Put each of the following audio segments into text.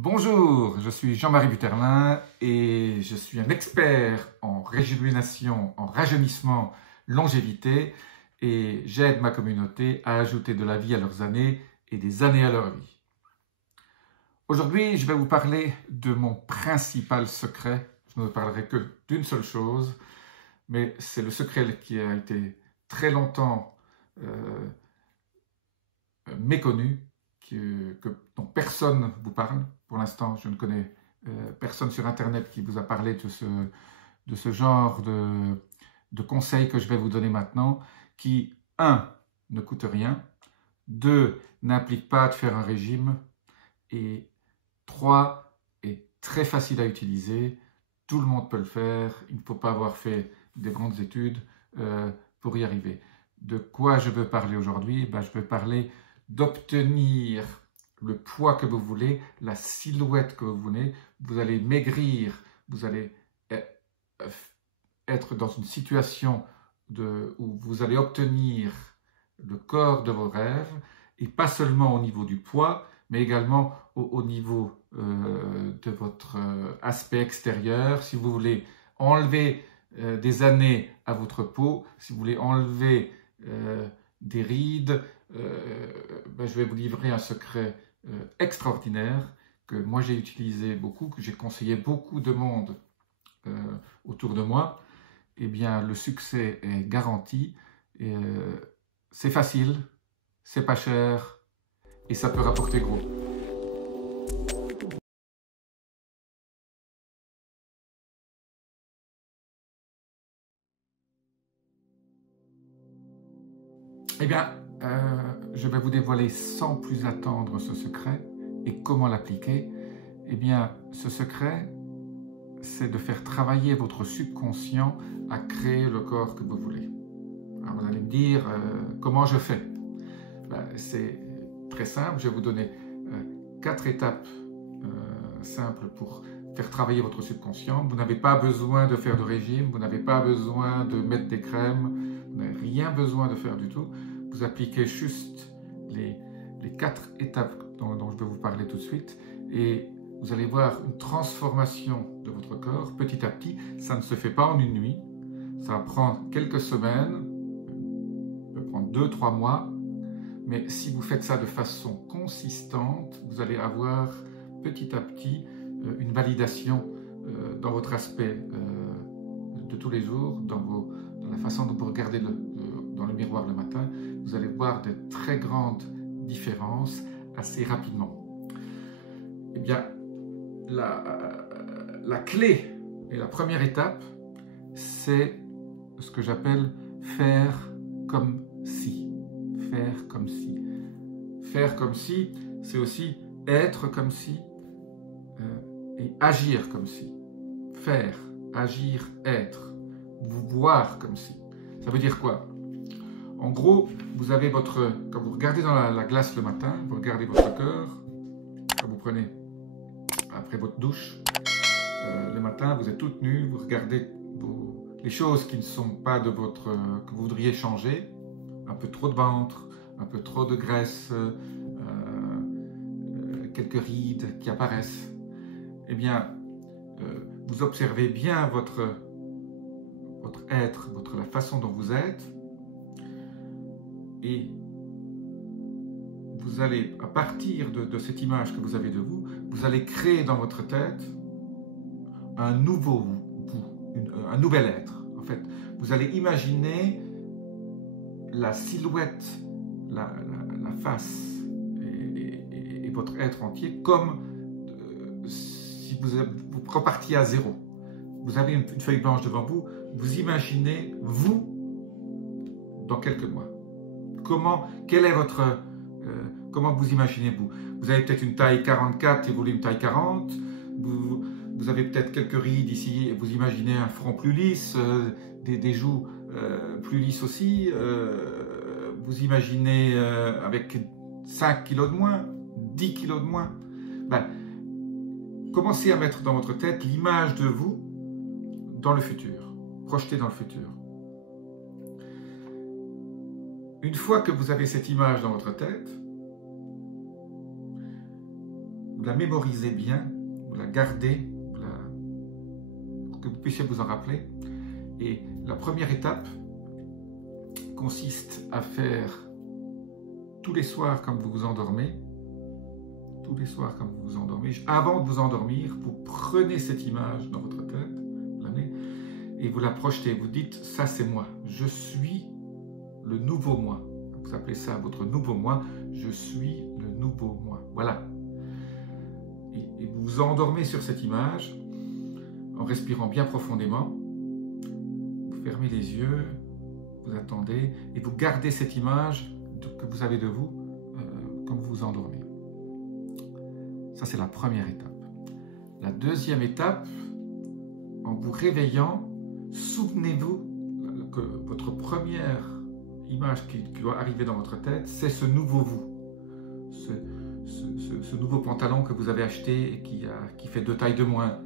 Bonjour, je suis Jean-Marie Buterlin et je suis un expert en régénération, en rajeunissement, longévité et j'aide ma communauté à ajouter de la vie à leurs années et des années à leur vie. Aujourd'hui, je vais vous parler de mon principal secret. Je ne parlerai que d'une seule chose, mais c'est le secret qui a été très longtemps méconnu, dont personne vous parle. Pour l'instant, je ne connais personne sur Internet qui vous a parlé de ce genre de conseils que je vais vous donner maintenant, qui, 1, ne coûte rien, 2, n'implique pas de faire un régime, et 3, est très facile à utiliser. Tout le monde peut le faire, il ne faut pas avoir fait des grandes études pour y arriver. De quoi je veux parler aujourd'hui? Je veux parler d'obtenir le poids que vous voulez, la silhouette que vous voulez. Vous allez maigrir, vous allez être dans une situation où vous allez obtenir le corps de vos rêves, et pas seulement au niveau du poids, mais également au niveau de votre aspect extérieur. Si vous voulez enlever des années à votre peau, si vous voulez enlever des rides, je vais vous livrer un secret extraordinaire que moi j'ai utilisé beaucoup, que j'ai conseillé beaucoup de monde autour de moi. Eh bien, le succès est garanti. C'est facile, c'est pas cher et ça peut rapporter gros. Eh bien, je vais vous dévoiler sans plus attendre ce secret et comment l'appliquer. Eh bien, ce secret, c'est de faire travailler votre subconscient à créer le corps que vous voulez. Alors vous allez me dire, comment je fais? C'est très simple, je vais vous donner 4 étapes simples pour faire travailler votre subconscient. Vous n'avez pas besoin de faire de régime, vous n'avez pas besoin de mettre des crèmes, vous n'avez rien besoin de faire du tout. Vous appliquez juste les 4 étapes dont je vais vous parler tout de suite et vous allez voir une transformation de votre corps petit à petit. Ça ne se fait pas en une nuit, ça va prendre quelques semaines, ça peut prendre 2-3 mois, mais si vous faites ça de façon consistante, vous allez avoir petit à petit une validation dans votre aspect de tous les jours, dans la façon dont vous regardez dans le miroir le matin. Vous allez voir de très grandes différences assez rapidement. Eh bien, la clé et la première étape, c'est ce que j'appelle faire comme si. Faire comme si. Faire comme si, c'est aussi être comme si et agir comme si. Faire, agir, être. Vous voir comme si. Ça veut dire quoi? En gros, vous avez quand vous regardez dans la glace le matin, vous regardez votre corps, quand vous prenez après votre douche, le matin, vous êtes toute nue, vous regardez les choses qui ne sont pas que vous voudriez changer, un peu trop de ventre, un peu trop de graisse, quelques rides qui apparaissent. Eh bien, vous observez bien votre être, la façon dont vous êtes, et vous allez, à partir de cette image que vous avez de vous, vous allez créer dans votre tête un nouveau vous, un nouvel être. En fait, vous allez imaginer la silhouette, la face et votre être entier comme si vous repartiez à zéro. Vous avez une feuille blanche devant vous, vous imaginez vous dans quelques mois. Comment vous imaginez-vous? Vous avez peut-être une taille 44 et vous voulez une taille 40. Vous avez peut-être quelques rides ici et vous imaginez un front plus lisse, des joues plus lisses aussi. Vous imaginez avec 5 kilos de moins, 10 kilos de moins. Commencez à mettre dans votre tête l'image de vous dans le futur, projetée dans le futur. Une fois que vous avez cette image dans votre tête, vous la mémorisez bien, vous la gardez, pour que vous puissiez vous en rappeler. Et la première étape consiste à faire tous les soirs quand vous vous endormez, avant de vous endormir, vous prenez cette image dans votre tête, et vous la projetez, vous dites, ça c'est moi, je suis le nouveau moi. Vous appelez ça votre nouveau moi, je suis le nouveau moi. Voilà. Et vous vous endormez sur cette image en respirant bien profondément. Vous fermez les yeux, vous attendez et vous gardez cette image que vous avez de vous quand vous vous endormez. Ça, c'est la première étape. La deuxième étape, en vous réveillant, souvenez-vous que votre première image qui doit arriver dans votre tête, c'est ce nouveau vous. Ce nouveau pantalon que vous avez acheté et qui fait 2 tailles de moins.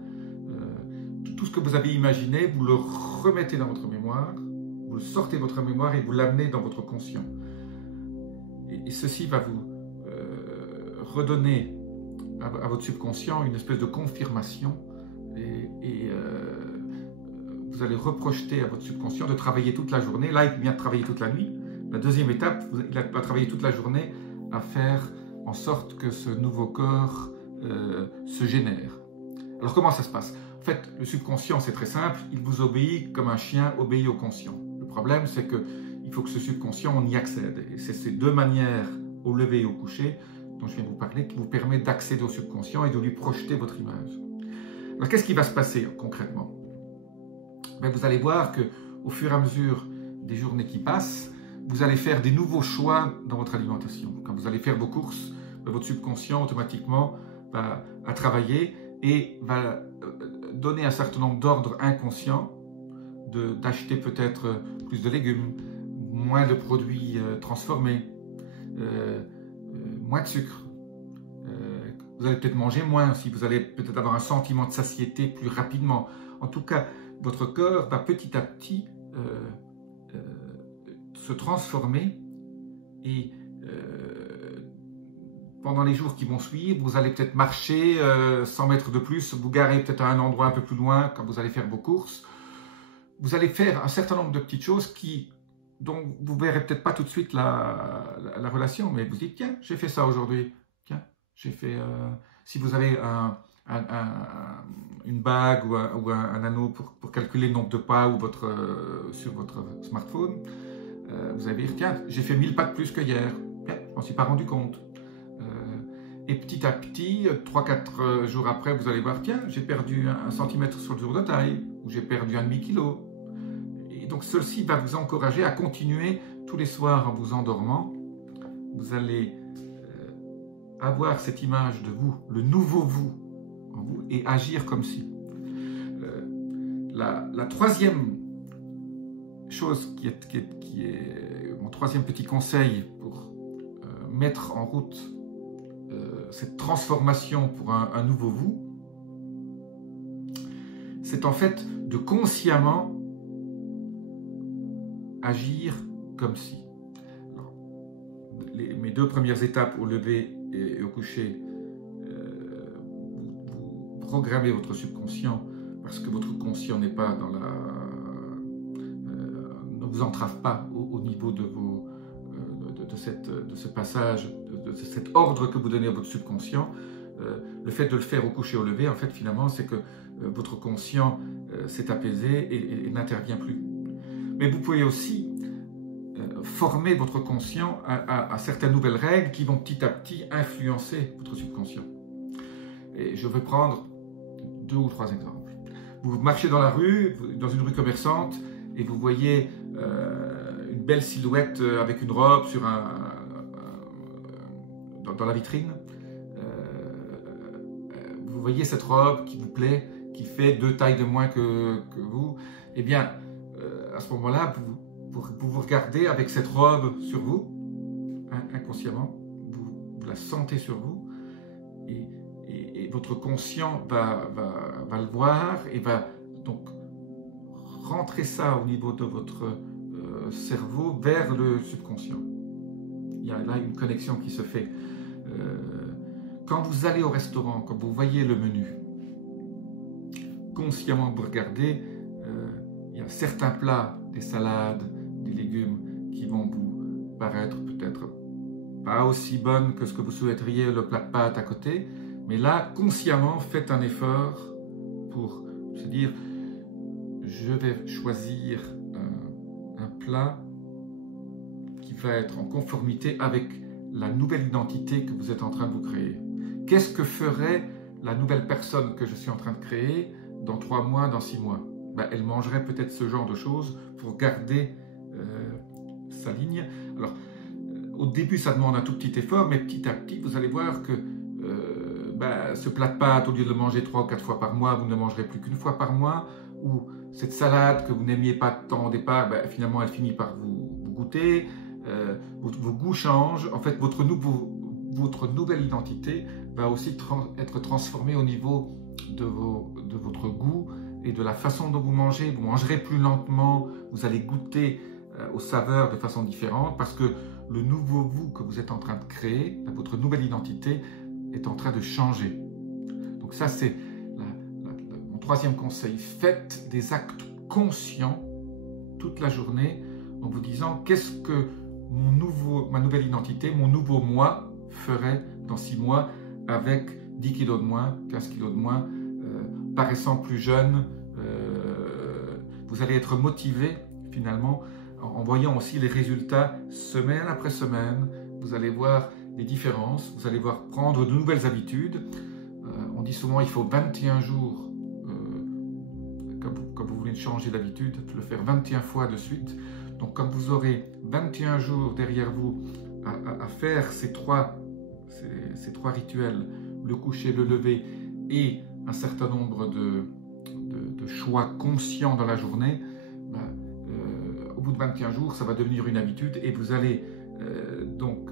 Tout ce que vous avez imaginé, vous le remettez dans votre mémoire, vous le sortez de votre mémoire et vous l'amenez dans votre conscient. Et ceci va vous redonner à votre subconscient une espèce de confirmation et vous allez reprojeter à votre subconscient de travailler toute la journée. Là, il vient de travailler toute la nuit. La deuxième étape, il va travailler toute la journée à faire en sorte que ce nouveau corps se génère. Alors, comment ça se passe? En fait, le subconscient, c'est très simple. Il vous obéit comme un chien obéit au conscient. Le problème, c'est qu'il faut que ce subconscient, on y accède. Et c'est ces 2 manières, au lever et au coucher, dont je viens de vous parler, qui vous permettent d'accéder au subconscient et de lui projeter votre image. Alors, qu'est-ce qui va se passer concrètement? Vous allez voir qu'au fur et à mesure des journées qui passent, vous allez faire des nouveaux choix dans votre alimentation. Quand vous allez faire vos courses, votre subconscient automatiquement va travailler et va donner un certain nombre d'ordres inconscients d'acheter peut-être plus de légumes, moins de produits transformés, moins de sucre. Vous allez peut-être manger moins aussi, vous allez peut-être avoir un sentiment de satiété plus rapidement. En tout cas, votre corps va petit à petit se transformer et pendant les jours qui vont suivre, vous allez peut-être marcher 100 mètres de plus, vous garer peut-être à un endroit un peu plus loin quand vous allez faire vos courses. Vous allez faire un certain nombre de petites choses dont vous ne verrez peut-être pas tout de suite la relation, mais vous dites, tiens, j'ai fait ça aujourd'hui. Tiens, j'ai fait... si vous avez une bague ou un anneau pour calculer le nombre de pas ou sur votre smartphone, vous allez dire, tiens, j'ai fait 1000 pas de plus que hier. Tiens, je ne m'en suis pas rendu compte. Et petit à petit, 3-4 jours après, vous allez voir, tiens, j'ai perdu 1 centimètre sur le tour de taille, ou j'ai perdu un demi-kilo. Et donc, ceci va vous encourager à continuer tous les soirs en vous endormant. Vous allez avoir cette image de vous, le nouveau vous, en vous, et agir comme si. La troisième chose qui est mon troisième petit conseil pour mettre en route cette transformation pour un nouveau vous, c'est en fait de consciemment agir comme si. Alors, mes 2 premières étapes, au lever et au coucher, vous programmez votre subconscient parce que votre conscient n'est pas dans ne vous entrave pas au niveau de ce passage, de cet ordre que vous donnez à votre subconscient. Le fait de le faire au coucher au lever, en fait, finalement, c'est que votre conscient s'est apaisé et n'intervient plus. Mais vous pouvez aussi former votre conscient à certaines nouvelles règles qui vont petit à petit influencer votre subconscient. Et je vais prendre 2 ou 3 exemples. Vous marchez dans la rue, dans une rue commerçante, et vous voyez une belle silhouette avec une robe dans la vitrine. Vous voyez cette robe qui vous plaît, qui fait 2 tailles de moins que vous. Eh bien, à ce moment-là, vous regardez avec cette robe sur vous, inconsciemment, vous la sentez sur vous, et votre conscient va le voir et va donc rentrer ça au niveau de votre cerveau vers le subconscient. Il y a là une connexion qui se fait. quand vous allez au restaurant, quand vous voyez le menu, consciemment vous regardez, il y a certains plats, des salades, des légumes qui vont vous paraître peut-être pas aussi bonnes que ce que vous souhaiteriez, le plat de pâtes à côté, mais là, consciemment, faites un effort pour se dire, je vais choisir un plat qui va être en conformité avec la nouvelle identité que vous êtes en train de vous créer. Qu'est-ce que ferait la nouvelle personne que je suis en train de créer dans 3 mois, dans 6 mois? Ben, elle mangerait peut-être ce genre de choses pour garder sa ligne. Alors, au début, ça demande un tout petit effort, mais petit à petit, vous allez voir que ce plat de pâtes, au lieu de le manger 3 ou 4 fois par mois, vous ne le mangerez plus qu'une fois par mois, ou cette salade que vous n'aimiez pas tant au départ, finalement, elle finit par vous goûter, vos goûts changent. En fait, votre nouvelle identité va aussi être transformée au niveau de votre goût et de la façon dont vous mangez. Vous mangerez plus lentement, vous allez goûter aux saveurs de façon différente parce que le nouveau vous que vous êtes en train de créer, votre nouvelle identité, est en train de changer. Donc ça, c'est mon 3e conseil. Faites des actes conscients toute la journée en vous disant qu'est-ce que ma nouvelle identité, mon nouveau moi ferait dans 6 mois avec 10 kilos de moins, 15 kilos de moins, paraissant plus jeune. Vous allez être motivé finalement en voyant aussi les résultats semaine après semaine. Vous allez voir les différences, vous allez voir prendre de nouvelles habitudes. On dit souvent il faut 21 jours quand vous voulez changer d'habitude, le faire 21 fois de suite. Donc quand vous aurez 21 jours derrière vous à faire ces trois rituels, le coucher, le lever et un certain nombre de choix conscients dans la journée, au bout de 21 jours, ça va devenir une habitude et vous allez donc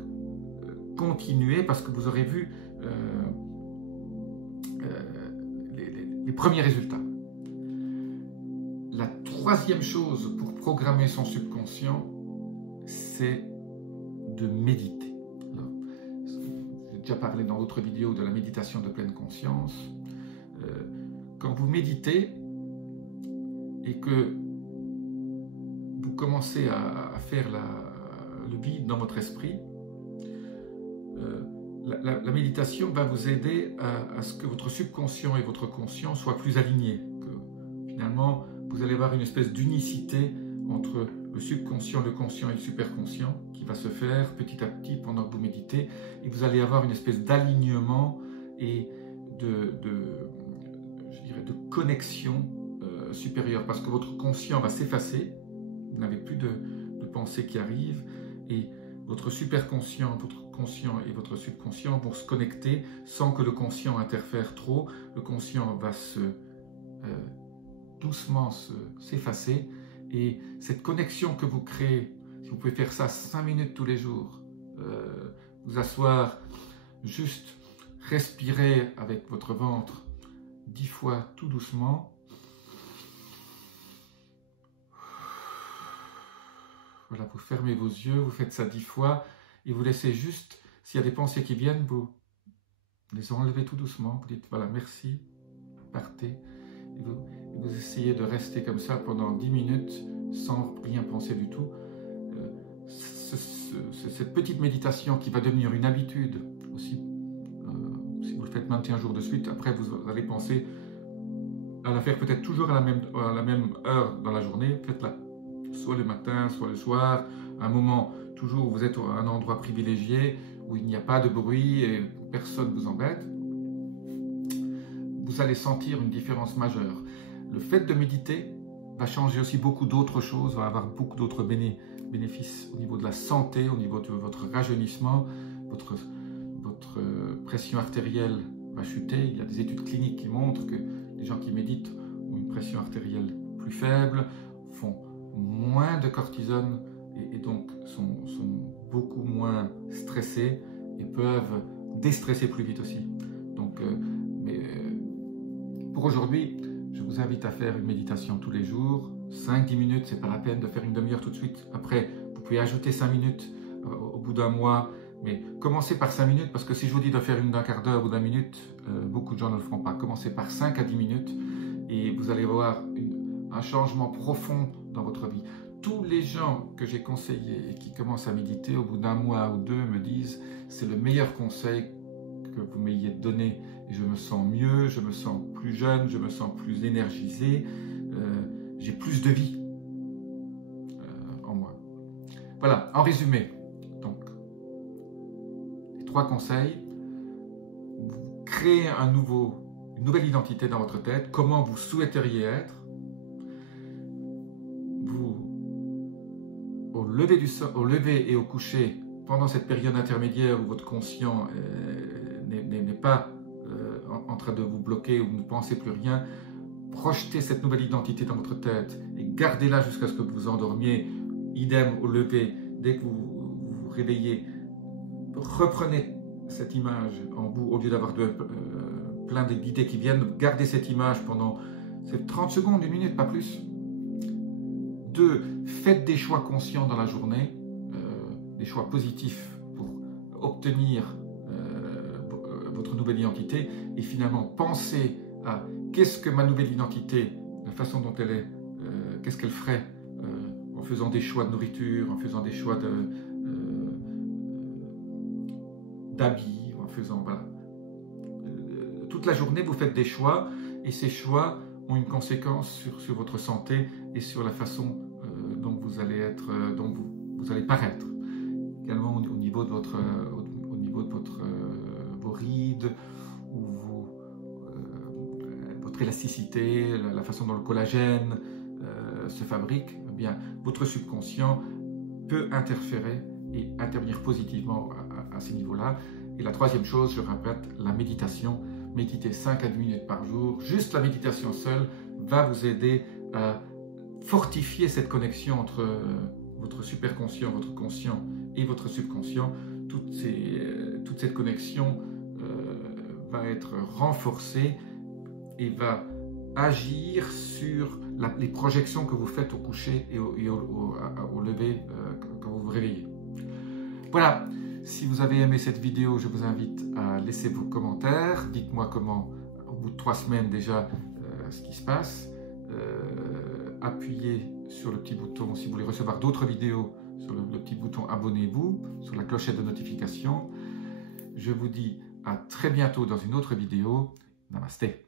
continuer parce que vous aurez vu les premiers résultats. La 3e chose pour programmer son subconscient, c'est de méditer. J'ai déjà parlé dans d'autres vidéos de la méditation de pleine conscience. Quand vous méditez et que vous commencez à faire le vide dans votre esprit, la méditation va vous aider à ce que votre subconscient et votre conscient soient plus alignés. Que finalement, vous allez avoir une espèce d'unicité entre le subconscient, le conscient et le superconscient qui va se faire petit à petit pendant que vous méditez. Et vous allez avoir une espèce d'alignement et de connexion supérieure parce que votre conscient va s'effacer, vous n'avez plus de pensées qui arrivent et votre superconscient, votre conscient et votre subconscient vont se connecter sans que le conscient interfère trop. Le conscient va doucement s'effacer et cette connexion que vous créez, si vous pouvez faire ça 5 minutes tous les jours, vous asseoir, juste respirer avec votre ventre 10 fois tout doucement. Voilà, vous fermez vos yeux, vous faites ça 10 fois et vous laissez juste, s'il y a des pensées qui viennent, vous les enlevez tout doucement. Vous dites voilà, merci, partez. Et vous essayez de rester comme ça pendant 10 minutes sans rien penser du tout. Cette petite méditation qui va devenir une habitude aussi, si vous le faites 21 jours de suite, après vous allez penser à la faire peut-être toujours à la même heure dans la journée. Faites-la soit le matin, soit le soir, un moment toujours où vous êtes à un endroit privilégié, où il n'y a pas de bruit et personne ne vous embête. Vous allez sentir une différence majeure. Le fait de méditer va changer aussi beaucoup d'autres choses, va avoir beaucoup d'autres bénéfices au niveau de la santé, au niveau de votre rajeunissement, votre pression artérielle va chuter. Il y a des études cliniques qui montrent que les gens qui méditent ont une pression artérielle plus faible, font moins de cortisone et donc sont beaucoup moins stressés et peuvent déstresser plus vite aussi. Donc, pour aujourd'hui, je vous invite à faire une méditation tous les jours. 5-10 minutes, c'est pas la peine de faire une demi-heure tout de suite. Après, vous pouvez ajouter 5 minutes au bout d'un mois, Mais commencez par 5 minutes, parce que si je vous dis de faire une d'un quart d'heure ou d'une minute, beaucoup de gens ne le feront pas. Commencez par 5 à 10 minutes et vous allez voir un changement profond dans votre vie. Tous les gens que j'ai conseillés et qui commencent à méditer, au bout d'un mois ou deux, me disent « c'est le meilleur conseil que vous m'ayez donné et je me sens mieux, je me sens plus jeune, je me sens plus énergisé, j'ai plus de vie en moi. » Voilà, en résumé, donc, les 3 conseils. Vous créez une nouvelle identité dans votre tête, comment vous souhaiteriez être. Au lever et au coucher, pendant cette période intermédiaire où votre conscient n'est pas en train de vous bloquer ou ne pensez plus rien, projetez cette nouvelle identité dans votre tête et gardez-la jusqu'à ce que vous vous endormiez. Idem au lever, dès que vous vous réveillez, reprenez cette image en vous, au lieu d'avoir plein d'idées qui viennent, gardez cette image pendant 30 secondes, 1 minute, pas plus. 2. Faites des choix conscients dans la journée, des choix positifs pour obtenir votre nouvelle identité. Et finalement, pensez à qu'est-ce que ma nouvelle identité, la façon dont elle est, qu'est-ce qu'elle ferait en faisant des choix de nourriture, en faisant des choix d'habits, en faisant... Voilà. Toute la journée, vous faites des choix et ces choix ont une conséquence sur votre santé et sur la façon dont vous allez être, dont vous allez paraître. Également au niveau de vos rides, ou votre élasticité, la façon dont le collagène se fabrique. Eh bien, votre subconscient peut interférer et intervenir positivement à ces niveaux-là. Et la 3e chose, je répète, la méditation. Méditez 5 à 10 minutes par jour. Juste la méditation seule va vous aider à fortifier cette connexion entre votre superconscient, votre conscient et votre subconscient. Toute cette connexion va être renforcée et va agir sur les projections que vous faites au coucher et au lever quand vous vous réveillez. Voilà. Si vous avez aimé cette vidéo, je vous invite à laisser vos commentaires. Dites-moi comment, au bout de 3 semaines déjà, ce qui se passe. Appuyez sur le petit bouton, si vous voulez recevoir d'autres vidéos, sur le petit bouton abonnez-vous, sur la clochette de notification. Je vous dis à très bientôt dans une autre vidéo. Namasté.